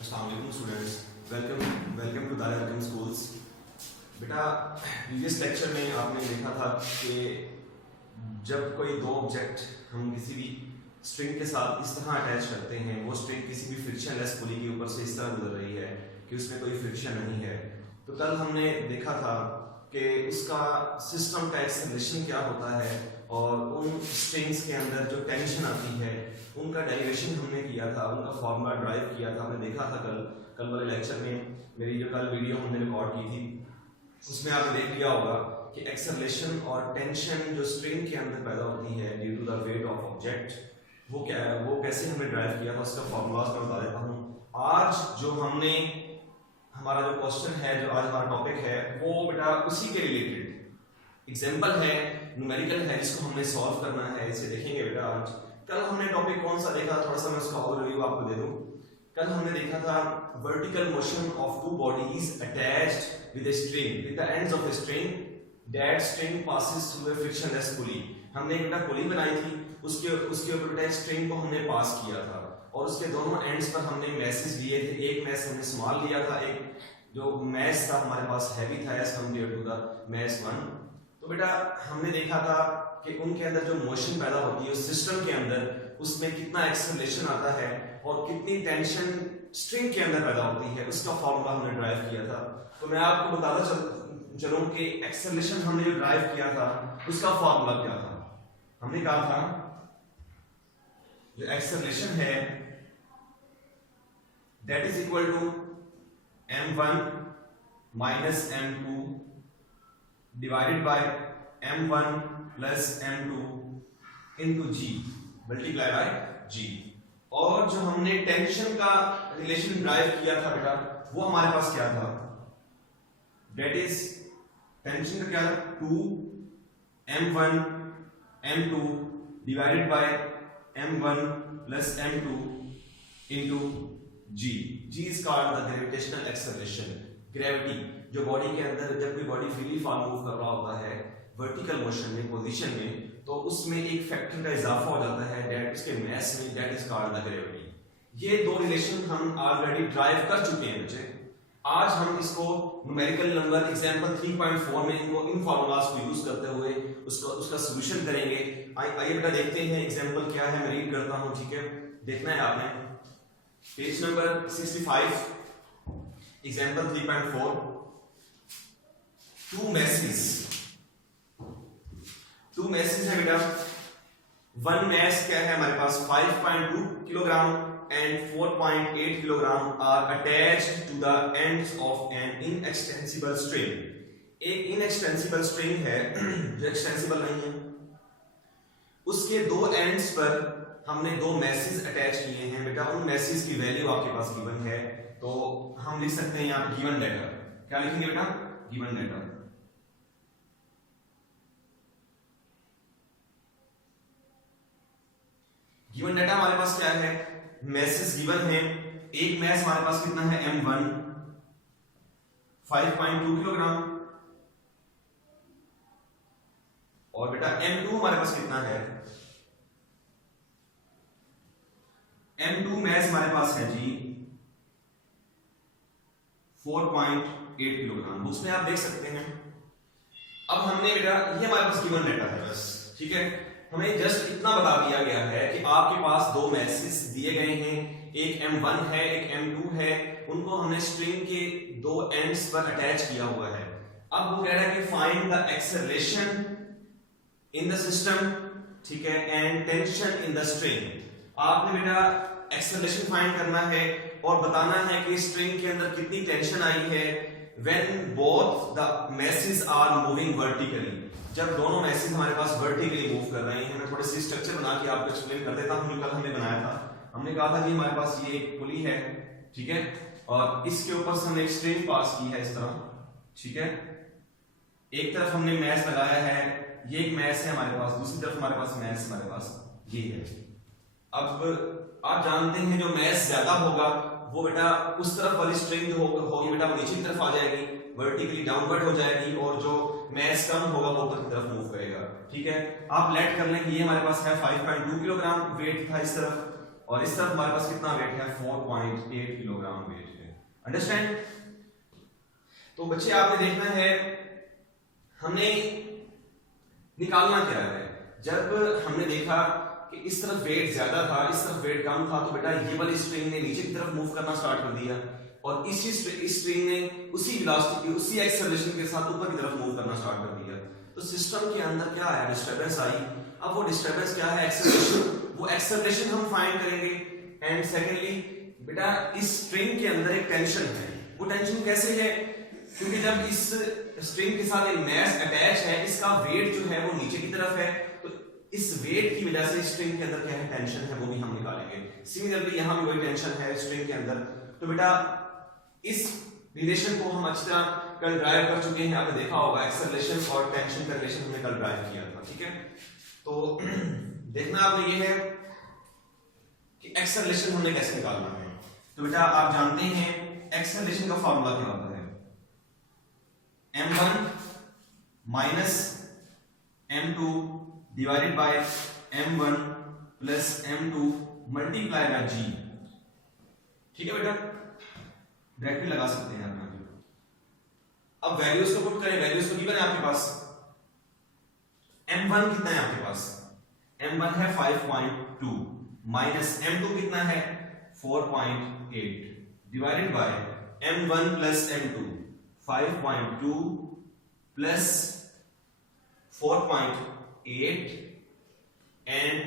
अस्सलाम वालेकुम students, welcome to Darul Hakeem schools. बेटा, प्रीवियस लेक्चर में आपने देखा था कि जब कोई दो ऑब्जेक्ट हम किसी भी स्ट्रिंग के साथ इस तरह अटैच करते हैं, वो स्ट्रिंग किसी भी फ्रिक्शनलेस पुली के ऊपर से इस तरह गुजर रही है कि उसमें कोई फ्रिक्शन नहीं है, तो कल हमने देखा था कि उसका सिस्टम का एक्सेलरेशन क्या होता है और उन स्ट्रिंग्स के अंदर जो टेंशन आती है उनका डेरिवेशन हमने किया था, उनका फॉर्मूला ड्राइव किया था। हमने देखा था कल वाले लेक्चर में, मेरी जो कल वीडियो हमने रिकॉर्ड की थी उसमें आपने देख लिया होगा कि एक्सेलरेशन और टेंशन जो स्ट्रिंग के अंदर पैदा होती है due to the weight of object, वो क्या है, वो कैसे हमने ड्राइव किया था, उसका फॉर्मूला मैं बता देता हूँ। आज जो हमने हमारा जो क्वेश्चन है, जो आज हमारा टॉपिक है, वो बेटा उसी के रिलेटेड एग्जांपल है, न्यूमेरिकल है, जिसको हमने सॉल्व करना है, इसे देखेंगे बेटा आज। कल हमने टॉपिक कौन सा देखा, थोड़ा सा मैं उसका ओवरव्यू आपको दे दूं। कल हमने देखा था vertical motion of two bodies attached with a string, with the ends of a string, that string passes through a frictionless pulley. हमने एक बेटा पुली बनाई थी, उसके ऊपर बेटा स्ट्रिंग को हमने पास किया था और उसके दोनों एंड्स पर हमने मैसेज लिए थे। एक मैस हमने स्मॉल लिया था, एक जो मैस था हमारे पास हैवी था as compared to the mass 1। तो बेटा हमने देखा था कि उनके अंदर जो मोशन पैदा होती है उस सिस्टम के अंदर, उसमें कितना एक्सेलरेशन आता है और कितनी टेंशन स्ट्रिंग के अंदर पैदा होती है, उसका फॉर्मूला हमने ड्राइव किया था। तो मैं आपको बताता चलूं कि एक्सेलरेशन हमने जो ड्राइव किया था उसका फॉर्मूला क्या था। हमने कहा था जो एक्सेलरेशन है that is equal to m1 minus m2 divided by m1 plus m2 into g multiply by g। और जो हमने टेंशन का रिलेशन ड्राइव किया था बेटा, वो हमारे पास क्या था, दैट इज टेंशन का क्या था, 2m1 m2 divided by m1 plus m2 into g। g is called the gravitational acceleration. Gravity जो बॉडी के अंदर, जब कोई बॉडी फ्रीली फॉल मूव कर रहा होता है वर्टिकल मोशन में, पोजीशन में, तो उसमें एक फैक्टर का इजाफा हो जाता है दैट उसके मास में, that is called the gravity. ये दो रिलेशन हम ऑलरेडी ड्राइव कर चुके हैं बच्चे। आज हम इसको न्यूमेरिकल नंबर एग्जांपल 3.4 में इनको इन फार्मूलाज को यूज करते हुए उसका सॉल्यूशन करेंगे। आइए बेटा देखते हैं एग्जांपल क्या है। मैं रीड करता हूं, ठीक है, देखना है आपने page number 65, example 3.4। Two masses है बेटा। वन मैस क्या है हमारे पास, 5.2 kilogram and 4.8 kilogram are attached to the ends of an inextensible string. एक इनएक्सटेंसिबल स्ट्रिंग है जो एक्सटेंसिबल नहीं है, उसके दो एंड्स पर हमने दो मैसेज अटैच किए हैं बेटा। उन मैसेज की वैल्यू आपके पास गिवन है, तो हम लिख सकते हैं यहाँ पे गिवन डाटा। क्या लिखेंगे बेटा, गिवन डाटा। गिवन डाटा हमारे पास क्या है, मैसेज गिवन है। एक मैस हमारे पास कितना है, m1 5.2 किलोग्राम, और बेटा m2 हमारे पास कितना है, m2 मैस हमारे पास है जी 4.8 किलोग्राम। बुक्स में आप देख सकते हैं। अब हमने बेटा ये हमारे पास गिवन डाटा है बस, ठीक है। हमें जस्ट इतना बता दिया गया है कि आपके पास दो मैसेज दिए गए हैं, एक m1 है एक m2 है, उनको हमने स्ट्रिंग के दो एंड्स पर अटैच किया हुआ है। अब वो कह रहा है कि find the acceleration in the system, ठीक है, and tension in the string. आपने बेटा एक्सेलरेशन फाइंड करना है और बताना है कि स्ट्रिंग के अंदर कितनी टेंशन आई है when both the masses are moving vertically. जब दोनों मैसेज हमारे पास वर्टिकली मूव कर रहे हैं। मैं थोड़े से स्ट्रक्चर बना के आपको एक्सप्लेन कर देता हूं जो कल हमने बनाया था। हमने कहा था कि हमारे पास ये एक पुली है, ठीक है, और इसके ऊपर से हमने एक स्ट्रिंग पास की है इस तरह, ठीक है। एक तरफ हमने मैस लगाया है, ये एक मैस है हमारे पास, दूसरी तरफ हमारे पास मैस हमारे पास ये है। अब आप जानते हैं जो मैस ज्यादा होगा वो बेटा उस तरफ वाली स्ट्रिंग जो होगी बेटा वो नीचे की तरफ आ जाएगी, वर्टिकली डाउनवर्ड हो जाएगी, और जो मैस कम होगा वो ऊपर की तरफ मूव करेगा, ठीक है। आप लेट कर लें कि ये हमारे पास है 5.2 किलोग्राम वेट था इस तरफ, और इस तरफ हमारे पास कितना वेट है 4.8 किलोग्राम वेट है। अंडरस्टैंड? तो बच्चे आपने देखना है हमने निकालना क्या है। जब हमने देखा कि इस तरफ वेट ज्यादा था, इस तरफ वेट कम था, तो बेटा ये वाली स्ट्रिंग ने नीचे की तरफ मूव करना स्टार्ट कर दिया और इस स्ट्रिंग ने उसी वेलोसिटी उसी एक्सेलरेशन के साथ ऊपर की तरफ मूव करना स्टार्ट कर दिया। तो सिस्टम के अंदर क्या आया, डिस्टर्बेंस आई। अब वो डिस्टर्बेंस क्या है, एक्सेलरेशन। वो एक्सेलरेशन हम फाइंड करेंगे। एंड सेकेंडली बेटा इस स्ट्रिंग के अंदर एक टेंशन है। वो टेंशन कैसे है, क्योंकि जब इस स्ट्रिंग के साथ एक मास अटैच है, इसका वेट जो है वो नीचे की तरफ है, तो इस वेट की वजह से स्ट्रिंग के अंदर क्या है, टेंशन है, वो भी हम निकालेंगे। सिमिलरली यहां भी वही टेंशन है स्ट्रिंग के अंदर। तो बेटा इस रिलेशन को हम अच्छी तरह कल ड्राइव कर चुके हैं, आपने देखा होगा एक्सेलरेशन और टेंशन का रिलेशन हमने कल ड्राइव किया था। ठीक है, तो देखना आपने ये है कि एक्सेलरेशन हमने कैसे निकालना है। तो बेटा आप जानते हैं एक्सेलरेशन का फॉर्मूला क्या होता है, m1 minus m2 divided by m1 plus m2 multiply by g। ठीक है बेटा, डायरेक्टली लगा सकते हैं आप। अब वैल्यूज को पुट करें, वैल्यूज को गिवन है आपके पास। m1 कितना है आपके पास, m1 है 5.2 माइनस m2 कितना है 4.8 divided by m1 plus m2 5.2 plus 4.8 and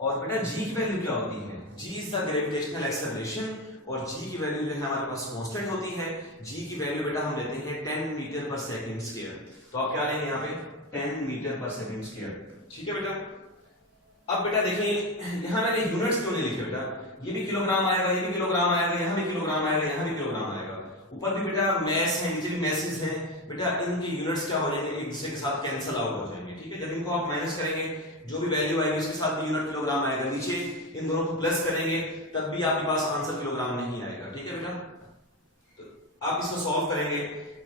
और बेटा g की वैल्यू क्या होती है, g is the gravitational acceleration और g की वैल्यू जो है हमारे पास कांस्टेंट होती है। g की वैल्यू बेटा हम लेते हैं 10 मीटर पर सेकंड स्क्वायर। तो आप क्या लेंगे यहाँ पे 10 मीटर पर सेकंड स्क्वायर। ठीक है बेटा, अब बेटा देखिए यहाँ मैंने यूनिट्स क्यों नहीं लिखे बेटा, ये भी किलोग्राम आएगा, ये भी किलोग्राम आएगा, यहाँ भी किलोग्राम आएगा, यहाँ भी किलोग्राम आएगा, ऊपर भी बेटा मैस है, नीचे भी मैसेज है। बेटा इनकी यूनिट्स क्या हो जाएंगे, एक दूसरे के साथ कैंसिल आउट हो जाएंगे। ठीक है, जब इनको आप माइनस करेंगे जो भी वैल्यू आएगी उसके साथ भी यूनिट किलोग्राम आएगा, नीचे इन दोनों को प्लस करेंगे तब भी आपके पास आंसर किलोग्राम नहीं आएगा। ठीक है बेटा, तो आप इसको सॉल्व करेंगे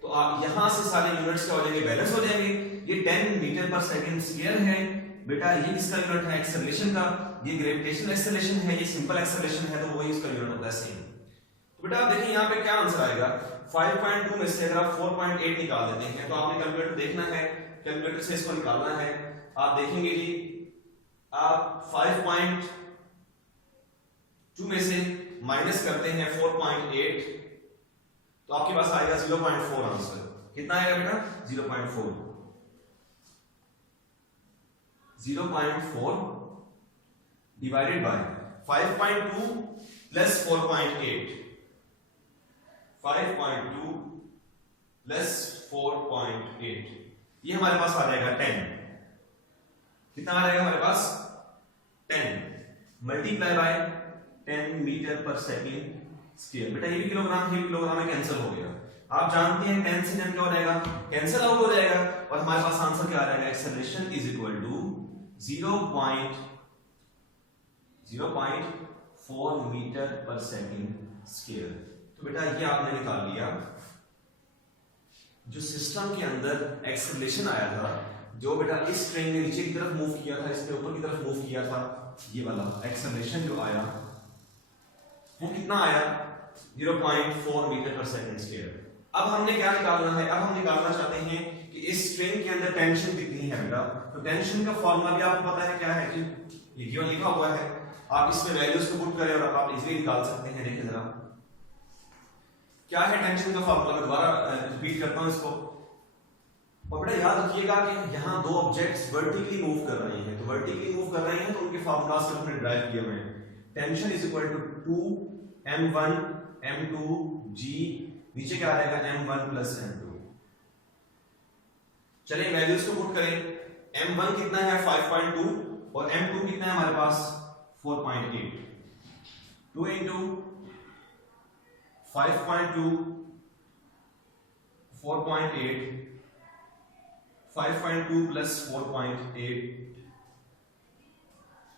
तो आप यहां से सारे यूनिट्स क्या हो जाएंगे, बैलेंस हो जाएंगे। ये 10 मीटर पर सेकंड स्क्वायर है बेटा, ये किसका यूनिट है, एक्सेलरेशन का। ये ग्रेविटेशनल एक्सेलरेशन है, ये सिंपल एक्सेलरेशन है, तो वही इसका यूनिट होता है सेम। तो बेटा आप देखिए यहाँ पे क्या आंसर आएगा, 5.2 में से अगर आप 4.8 निकाल देते हैं तो आपने कैलकुलेटर देखना है, कैलकुलेटर से इसको निकालना है। आप देखेंगे कि आप 5.2 में से माइनस करते हैं 4.8 तो आपके पास आएगा 0.4 आंसर। कितना आएगा बेटा 0.4 डिवाइडेड बाय 5.2 प्लस 4.8 5.2 प्लस 4.8 ये हमारे पास आ जाएगा 10। कितना आ जाएगा हमारे पास 10 multiply by 10 metre per second square. बेटा ये भी किलोग्राम, ये किलोग्राम में कैंसिल हो गया। आप जानते हैं 10 से 10 क्या हो जाएगा, कैंसिल आउट हो जाएगा और हमारे पास आंसर क्या आ जाएगा, acceleration is equal to 0.4 metre per second square. तो बेटा ये आपने निकाल लिया। जो सिस्टम के अंदर एक्सेलरेशन आया था, जो बेटा इस स्ट्रिंग ने नीचे की तरफ मूव किया था, इसने ऊपर की तरफ मूव किया था, ये वाला एक्सेलरेशन जो आया वो कितना आया 0.4 मीटर पर सेकंड स्क्वायर। अब हमने क्या निकालना है, अब हम निकालना चाहते हैं कि इस स्ट्रिंग के अंदर टेंशन कितनी है बेटा। तो टेंशन का फॉर्मूला भी आपको पता है क्या है कि ये गिवन लिखा हुआ है, आप इसमें वैल्यूज को पुट करें और आप इजीली निकाल सकते हैं। देखिए जरा क्या है टेंशन का फॉर्मूला, मैं दोबारा रिपीट करता हूं इसको। और बेटा याद रखिएगा कि यहाँ दो ऑब्जेक्ट्स वर्टिकली मूव कर रहे हैं, तो वर्टिकली मूव कर रहे हैं तो उनके फॉर्मूला से हमने ड्राइव किए हुए हैं। Tension is equal to 2m1 m2 g, नीचे क्या आ जाएगा m1 प्लस m2। चलिए वैल्यूज को पुट करें, m1 कितना है 5.2 और m2 कितना है हमारे पास 4.8। 2 into 5.2 4.8 5.2 प्लस 4.8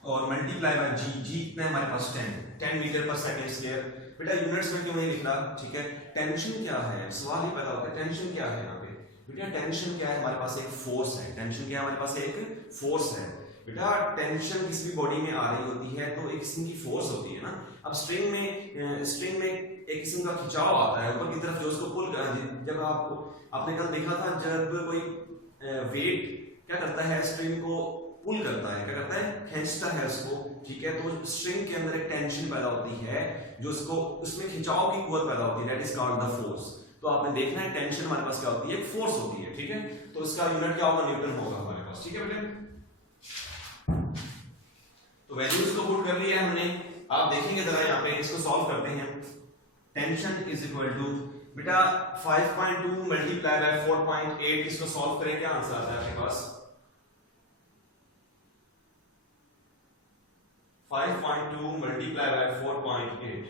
और मल्टीप्लाई बाय g, कितना है हमारे पास 10 मीटर पर सेकंड स्क्वायर। बेटा यूनिट्स में क्यों नहीं लिख रहा, ठीक है। टेंशन क्या है, सवाल ही पैदा होता है, टेंशन क्या है यहाँ पे। बेटा टेंशन क्या है, हमारे पास एक फोर्स है। टेंशन क्या है, हमारे पास एक फोर्स है। बेटा टेंशन किसी भी बॉडी में आ रही होती है तो एक किस्म की फोर्स होती है ना। अब स्ट्रिंग में एक किस्म का खिंचाव आता है ऊपर की तरफ जो उसको पुल कर, जब आपने कल देखा था जब कोई वेट क्या करता है स्ट्रिंग को पुल करता है, क्या करता है खींचता है उसको, ठीक है। तो स्ट्रिंग के अंदर एक टेंशन पैदा होती है जो उसको उसमें खिंचाव की कुव्वत पैदा होती है, that is called the force. तो आपने देखना है टेंशन हमारे पास क्या होती है, एक फोर्स होती है, ठीक है। तो इसका यूनिट क्या होगा, न्यूटन होगा हमारे पास, ठीक है बेटे। तो वैल्यूज को पुट कर लिया हमने। आप देखेंगे जरा यहाँ पे इसको सॉल्व करते हैं। टेंशन इज इक्वल टू बेटा 5.2 मल्टीप्लाई बाय 4.8, इसको सॉल्व करें क्या आंसर आता है आपके पास 5.2 मल्टीप्लाई बाय 4.8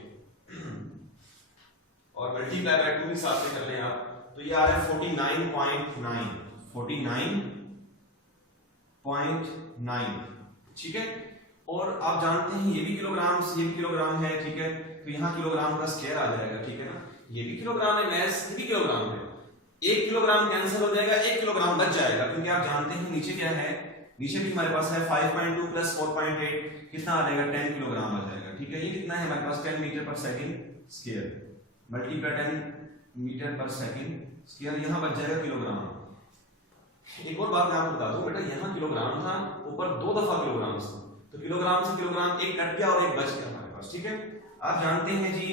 और मल्टीप्लाई बाय 2 के साथ से कर लें आप तो ये आ रहा है 49.9, ठीक है। और आप जानते हैं ये भी किलोग्राम है, ठीक है। तो यहाँ किलोग्राम का स्क्वायर आ जाएगा, ठीक है ना। ये भी किलोग्राम है, मैस ये भी किलोग्राम है। 1 किलोग्राम कैंसिल हो जाएगा, 1 किलोग्राम बच जाएगा, क्योंकि आप जानते हैं नीचे क्या है, नीचे भी हमारे पास है 5.2 प्लस 4.8 कितना आ जाएगा 10 किलोग्राम आ जाएगा, ठीक है। ये कितना है हमारे पास 10 metre per second square multiply 10 metre per second square, यहाँ बच जाएगा किलोग्राम। एक और बात मैं आपको बता दूं बेटा, यहाँ किलोग्राम था, ऊपर 2 दफा किलोग्राम था, तो किलोग्राम से किलोग्राम एक कट गया और एक बच गया हमारे पास, ठीक है। आप जानते हैं जी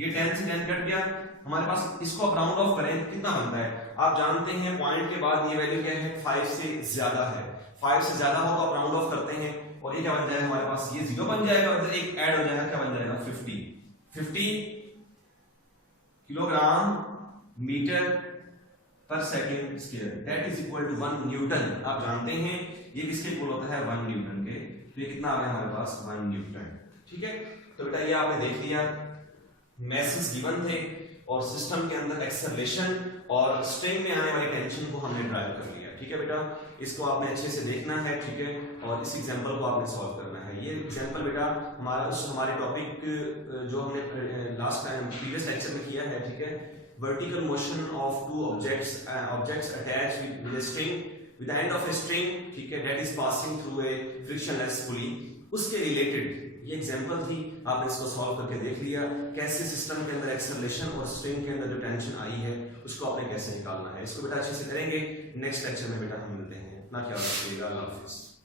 ये 10 से 10 कट गया हमारे पास, इसको आप राउंड ऑफ करें कितना बनता है, आप जानते हैं पॉइंट के बाद ये वैल्यू क्या है 5 से ज्यादा है, 5 से ज्यादा हो तो आप राउंड ऑफ करते हैं और ये क्या बन जाएगा हमारे पास, ये 0 बन जाएगा और एक ऐड हो जाएगा, क्या बन जाएगा 50 kilogram metre per second square, that is equal to 1 newton. आप जानते हैं ये किसके इक्वल होता है 1 न्यूटन के, तो ये कितना आ गया हमारे पास 1 न्यूटन, ठीक है। तो बेटा ये आपने देख लिया, मैसेज गिवन थे और सिस्टम के अंदर एक्सेलरेशन और स्ट्रिंग में आने वाली टेंशन को हमने ड्राइव कर लिया, ठीक है बेटा। इसको आपने अच्छे से देखना है, ठीक है, और इस एग्जांपल को आपने सॉल्व करना है। ये एग्जांपल बेटा हमारे टॉपिक जो हमने लास्ट टाइम प्रीवियस लेक्चर में किया है, ठीक है, vertical motion of two objects attached with a string with the end of a string, ठीक है, that is passing through a frictionless pulley, उसके रिलेटेड ये एग्जांपल थी। आपने इसको सॉल्व करके देख लिया कैसे सिस्टम के अंदर एक्सेलरेशन और स्ट्रिंग के अंदर जो टेंशन आई है उसको आपने कैसे निकालना है। इसको बेटा अच्छे से करेंगे, नेक्स्ट लेक्चर में बेटा हम मिलते हैं, अपना ख्याल रखिएगा, अल्लाह हाफिज़।